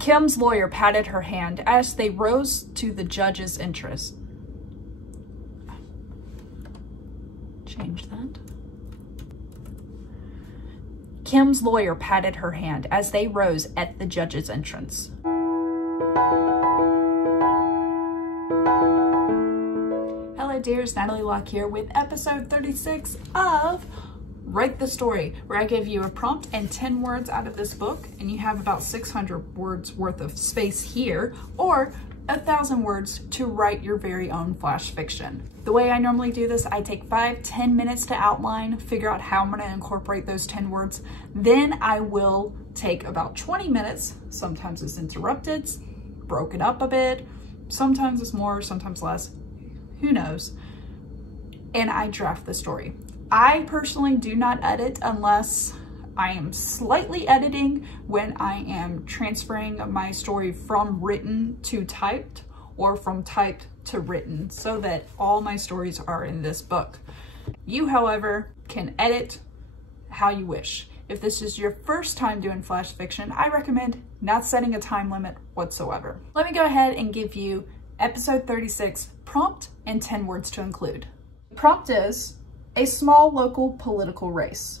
Kim's lawyer patted her hand as they rose to the judge's interest. Change that. Kim's lawyer patted her hand as they rose at the judge's entrance. Hello dears, Natalie Locke here with episode 36 of Write the Story, where I give you a prompt and 10 words out of this book, and you have about 600 words worth of space here, or 1,000 words to write your very own flash fiction. The way I normally do this, I take 5-10 minutes to outline, figure out how I'm going to incorporate those 10 words. Then I will take about 20 minutes. Sometimes it's interrupted, broken up a bit. Sometimes it's more, sometimes less. Who knows? And I draft the story. I personally do not edit unless I am slightly editing when I am transferring my story from written to typed or from typed to written, so that all my stories are in this book. You, however, can edit how you wish. If this is your first time doing flash fiction, I recommend not setting a time limit whatsoever. Let me go ahead and give you episode 36 prompt and 10 words to include. The prompt is a small local political race.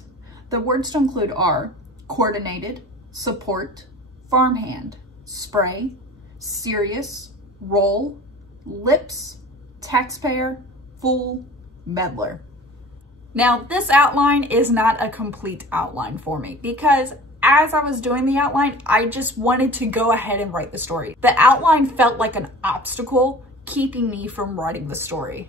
The words to include are coordinated, support, farmhand, spray, serious, roll, lips, taxpayer, fool, meddler. Now, this outline is not a complete outline for me because as I was doing the outline, I just wanted to go ahead and write the story. The outline felt like an obstacle keeping me from writing the story.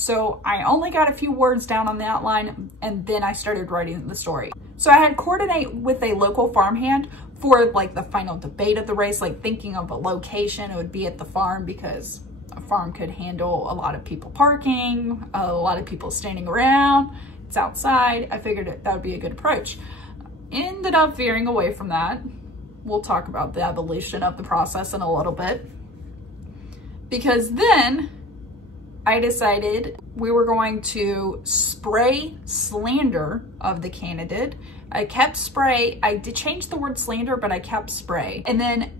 So I only got a few words down on the outline and then I started writing the story. So I had coordinate with a local farmhand for like the final debate of the race, like thinking of a location. It would be at the farm because a farm could handle a lot of people parking, a lot of people standing around. It's outside. I figured that would be a good approach. Ended up veering away from that. We'll talk about the evolution of the process in a little bit. Because then I decided we were going to spray slander of the candidate. I kept spray. I did change the word slander, but I kept spray. And then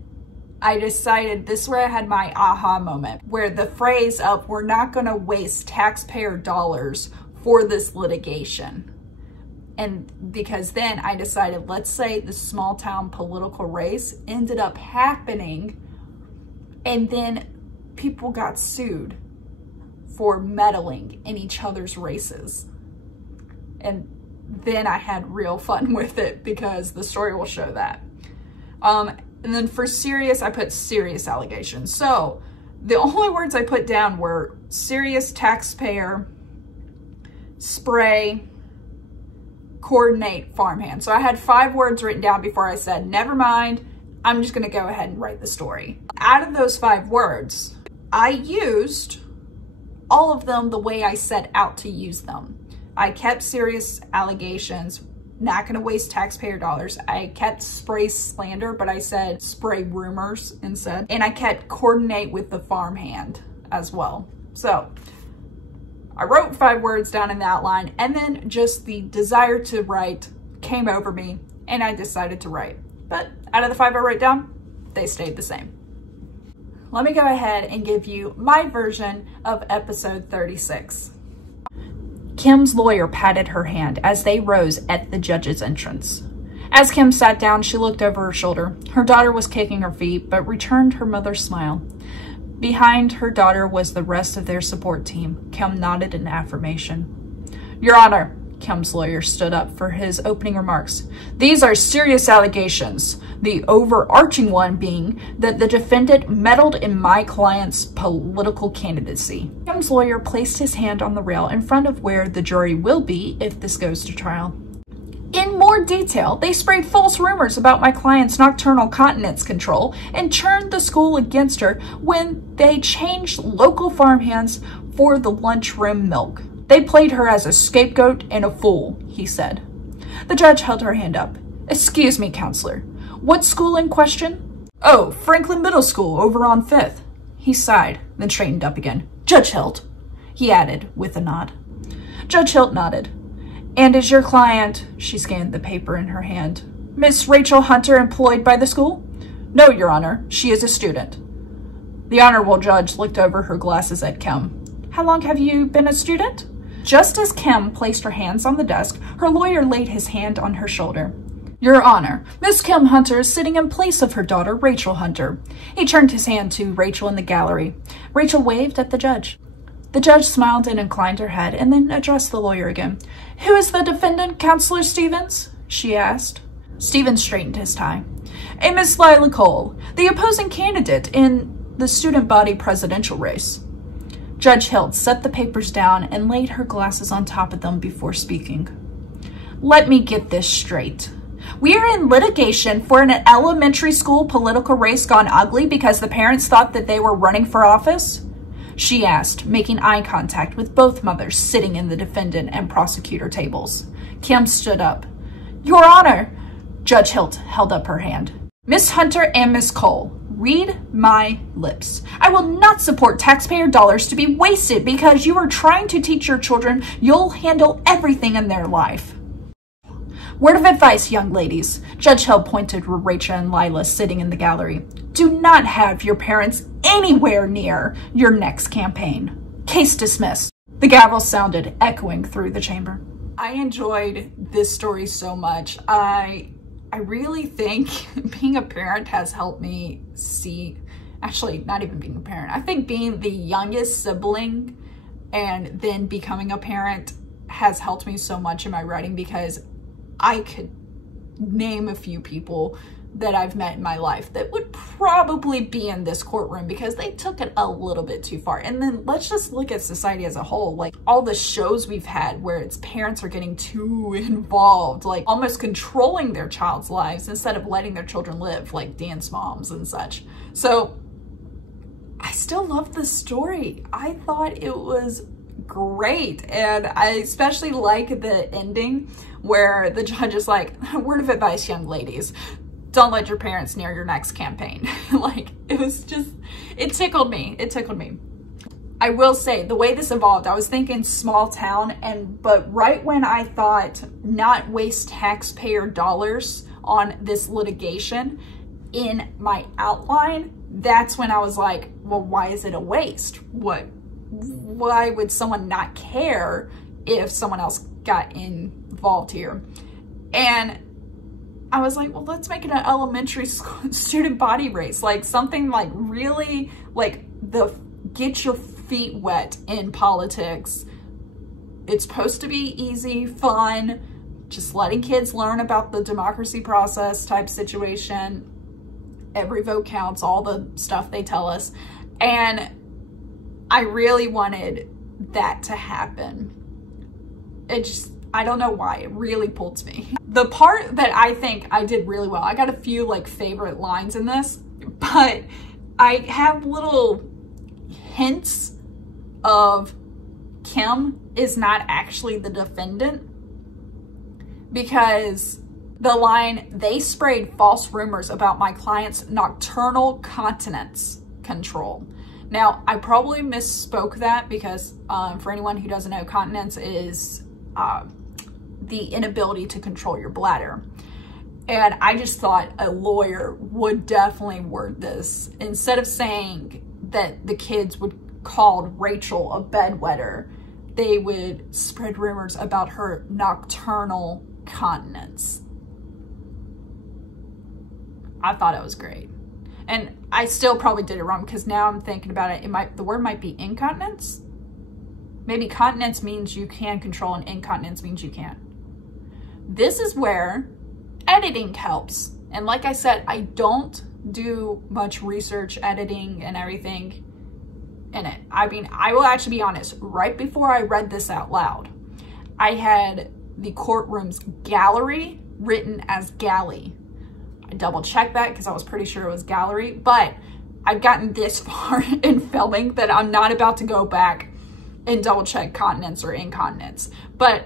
I decided this is where I had my aha moment, where the phrase of we're not going to waste taxpayer dollars for this litigation. And because then I decided, let's say the small town political race ended up happening and then people got sued for meddling in each other's races. And then I had real fun with it because the story will show that. And then for serious, I put serious allegations. So the only words I put down were serious, taxpayer, spray, coordinate, farmhand. So I had 5 words written down before I said, never mind, I'm just gonna go ahead and write the story. Out of those 5 words, I used all of them the way I set out to use them. I kept serious allegations, not gonna waste taxpayer dollars. I kept spray slander, but I said spray rumors instead. And I kept coordinate with the farmhand as well. So I wrote 5 words down in the outline and then just the desire to write came over me and I decided to write. But out of the 5 I wrote down, they stayed the same. Let me go ahead and give you my version of episode 36. Kim's lawyer patted her hand as they rose at the judge's entrance. As Kim sat down, she looked over her shoulder. Her daughter was kicking her feet, but returned her mother's smile. Behind her daughter was the rest of their support team. Kim nodded in affirmation. Your Honor, Kim's lawyer stood up for his opening remarks. These are serious allegations, the overarching one being that the defendant meddled in my client's political candidacy. Kim's lawyer placed his hand on the rail in front of where the jury will be if this goes to trial. In more detail, they sprayed false rumors about my client's nocturnal continence control and turned the school against her when they changed local farmhands for the lunchroom milk. They played her as a scapegoat and a fool, he said. The judge held her hand up. Excuse me, counselor. What school in question? Oh, Franklin Middle School over on 5th. He sighed, then straightened up again. Judge Hilt, he added with a nod. Judge Hilt nodded. And is your client, she scanned the paper in her hand, Miss Rachel Hunter employed by the school? No, Your Honor, she is a student. The Honorable Judge looked over her glasses at Kim. How long have you been a student? Just as Kim placed her hands on the desk, her lawyer laid his hand on her shoulder. Your Honor, Miss Kim Hunter is sitting in place of her daughter, Rachel Hunter. He turned his hand to Rachel in the gallery. Rachel waved at the judge. The judge smiled and inclined her head and then addressed the lawyer again. Who is the defendant, Counselor Stevens? She asked. Stevens straightened his tie. A Miss Lila Cole, the opposing candidate in the student body presidential race. Judge Hilt set the papers down and laid her glasses on top of them before speaking. Let me get this straight. We are in litigation for an elementary school political race gone ugly because the parents thought that they were running for office? She asked, making eye contact with both mothers sitting in the defendant and prosecutor tables. Kim stood up. Your Honor, Judge Hilt held up her hand. Miss Hunter and Miss Cole, read my lips. I will not support taxpayer dollars to be wasted because you are trying to teach your children you'll handle everything in their life. Word of advice, young ladies. Judge Hill pointed to Rachel and Lila sitting in the gallery. Do not have your parents anywhere near your next campaign. Case dismissed. The gavel sounded, echoing through the chamber. I enjoyed this story so much. I really think being a parent has helped me see, actually not even being a parent, I think being the youngest sibling and then becoming a parent has helped me so much in my writing because I could name a few people that I've met in my life that would probably be in this courtroom because they took it a little bit too far. And then let's just look at society as a whole. Like all the shows we've had where its parents are getting too involved, like almost controlling their child's lives instead of letting their children live, like Dance Moms and such. So I still love this story. I thought it was great. And I especially like the ending where the judge is like, word of advice, young ladies, don't let your parents near your next campaign. Like, it was just, it tickled me. It tickled me. I will say, the way this evolved, I was thinking small town, but right when I thought not waste taxpayer dollars on this litigation in my outline, that's when I was like, well, why is it a waste? Why would someone not care if someone else got involved here? And I was like, well, let's make it an elementary school student body race, like something like really like the get your feet wet in politics. It's supposed to be easy, fun, just letting kids learn about the democracy process type situation. Every vote counts, all the stuff they tell us. And I really wanted that to happen. It just, I don't know why, it really pulled me. The part that I think I did really well, I got a few like favorite lines in this, but I have little hints of Kim is not actually the defendant, because the line, they sprayed false rumors about my client's nocturnal continence control. Now, I probably misspoke that because for anyone who doesn't know, continence is the inability to control your bladder. And I just thought a lawyer would definitely word this. Instead of saying that the kids would call Rachel a bedwetter, they would spread rumors about her nocturnal continence. I thought it was great. And I still probably did it wrong because now I'm thinking about it, the word might be incontinence. Maybe continence means you can control and incontinence means you can't. This is where editing helps. And like I said, I don't do much research, editing, and everything in it. I mean, I will actually be honest, right before I read this out loud, I had the courtroom's gallery written as galley. I double checked that because I was pretty sure it was gallery, but I've gotten this far in filming that I'm not about to go back and double check continence or incontinence. But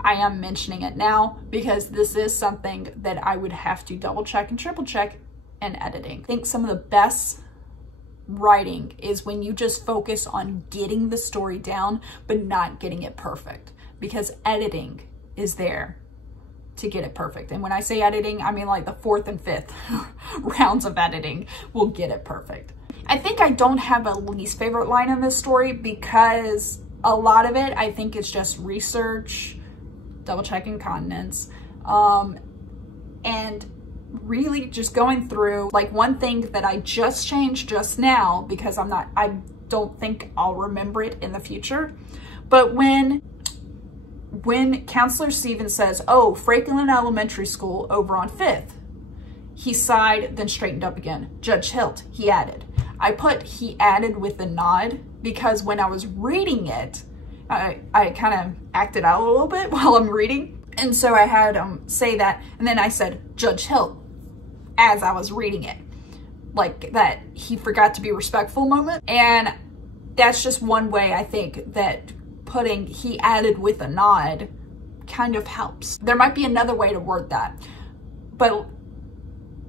I am mentioning it now because this is something that I would have to double check and triple check in editing. I think some of the best writing is when you just focus on getting the story down, but not getting it perfect, because editing is there to get it perfect. And when I say editing, I mean like the 4th and 5th rounds of editing will get it perfect. I think I don't have a least favorite line in this story because a lot of it, I think, is just research, double checking continents, and really just going through, like, one thing that I just changed just now because I don't think I'll remember it in the future. But when Counselor Stevens says, oh, Franklin Elementary School over on 5th, he sighed, then straightened up again. Judge Hilt, he added. I put he added with a nod because when I was reading it, I kind of acted out a little bit while I'm reading. And so I had say that, and then I said, Judge Hilt, as I was reading it. Like that he forgot to be respectful moment. And that's just one way I think that putting he added with a nod kind of helps. There might be another way to word that, but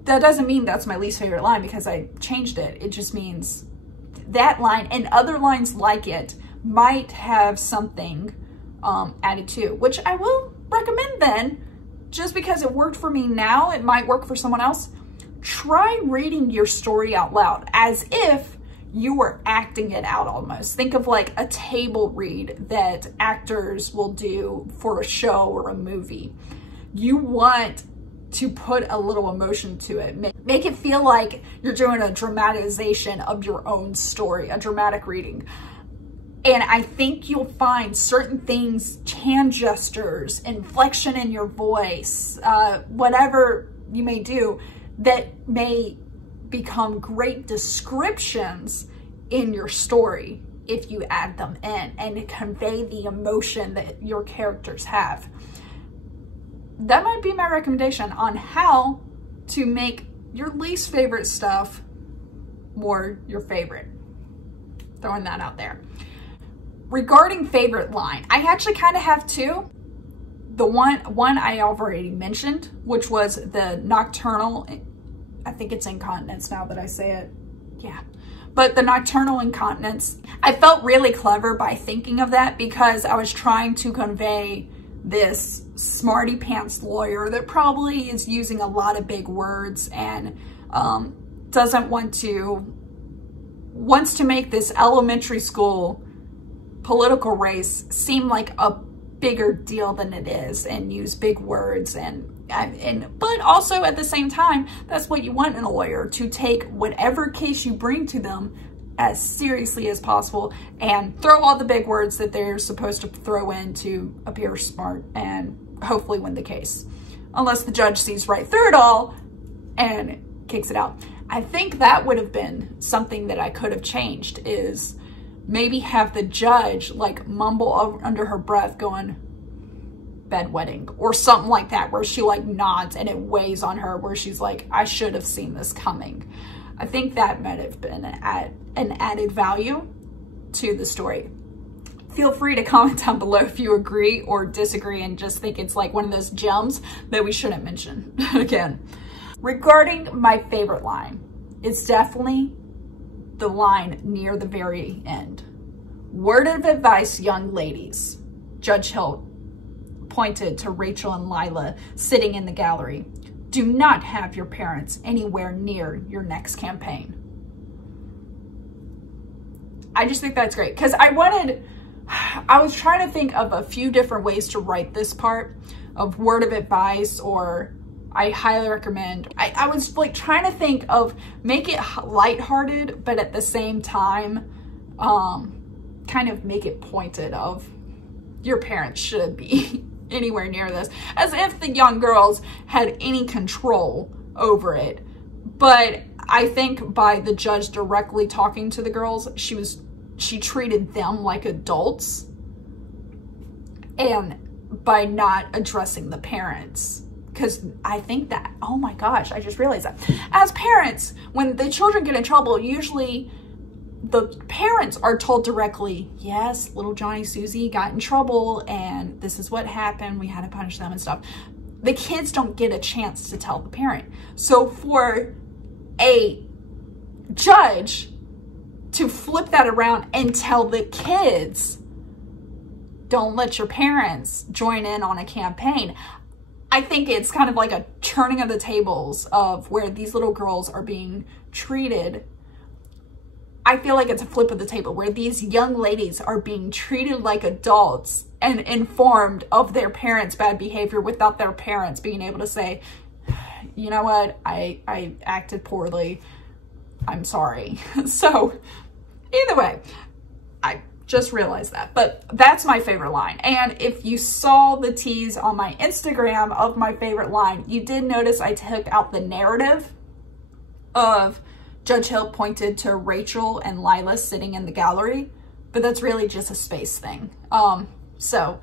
that doesn't mean that's my least favorite line because I changed it. It just means that line and other lines like it might have something added to, which I will recommend then, just because it worked for me now, it might work for someone else. Try reading your story out loud as if you were acting it out almost. Think of like a table read that actors will do for a show or a movie. You want to put a little emotion to it. Make it feel like you're doing a dramatization of your own story, a dramatic reading. And I think you'll find certain things, hand gestures, inflection in your voice, whatever you may do, that may become great descriptions in your story if you add them in and convey the emotion that your characters have. That might be my recommendation on how to make your least favorite stuff more your favorite. Throwing that out there. Regarding favorite line, I actually kind of have two. The one I already mentioned, which was the nocturnal, I think it's incontinence now that I say it. Yeah. But the nocturnal incontinence, I felt really clever by thinking of that because I was trying to convey this smarty pants lawyer that probably is using a lot of big words and wants to make this elementary school political race seem like a bigger deal than it is and use big words but also at the same time, that's what you want in a lawyer, to take whatever case you bring to them as seriously as possible and throw all the big words that they're supposed to throw in to appear smart and hopefully win the case. Unless the judge sees right through it all and kicks it out. I think that would have been something that I could have changed, is maybe have the judge like mumble under her breath going, bedwetting or something like that, where she like nods and it weighs on her, where she's like, I should have seen this coming. I think that might have been an added value to the story. Feel free to comment down below if you agree or disagree and just think it's like one of those gems that we shouldn't mention again. Regarding my favorite line, it's definitely the line near the very end. Word of advice, young ladies. Judge Hilt pointed to Rachel and Lila sitting in the gallery. Do not have your parents anywhere near your next campaign. I just think that's great because I was trying to think of a few different ways to write this part of word of advice, or I highly recommend. I was like trying to think of make it lighthearted, but at the same time, kind of make it pointed of your parents should be anywhere near this, as if the young girls had any control over it. But I think by the judge directly talking to the girls, she treated them like adults, and by not addressing the parents. Because I think that, oh my gosh, I just realized that. As parents, when the children get in trouble, usually the parents are told directly, yes, little Johnny Susie got in trouble and this is what happened. We had to punish them and stuff. The kids don't get a chance to tell the parent. So for a judge to flip that around and tell the kids, don't let your parents join in on a campaign, I think it's kind of like a turning of the tables of where these little girls are being treated. I feel like it's a flip of the table where these young ladies are being treated like adults and informed of their parents' bad behavior without their parents being able to say, you know what, I acted poorly, I'm sorry. So either way, I just realized that, but that's my favorite line. And if you saw the tease on my Instagram of my favorite line, you did notice I took out the narrative of Judge Hill pointed to Rachel and Lila sitting in the gallery, but that's really just a space thing. So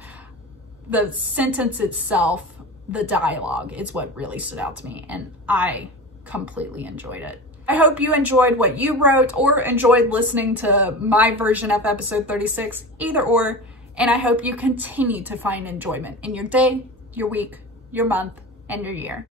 the sentence itself, the dialogue, is what really stood out to me, and I completely enjoyed it. I hope you enjoyed what you wrote or enjoyed listening to my version of episode 36, either or, and I hope you continue to find enjoyment in your day, your week, your month, and your year.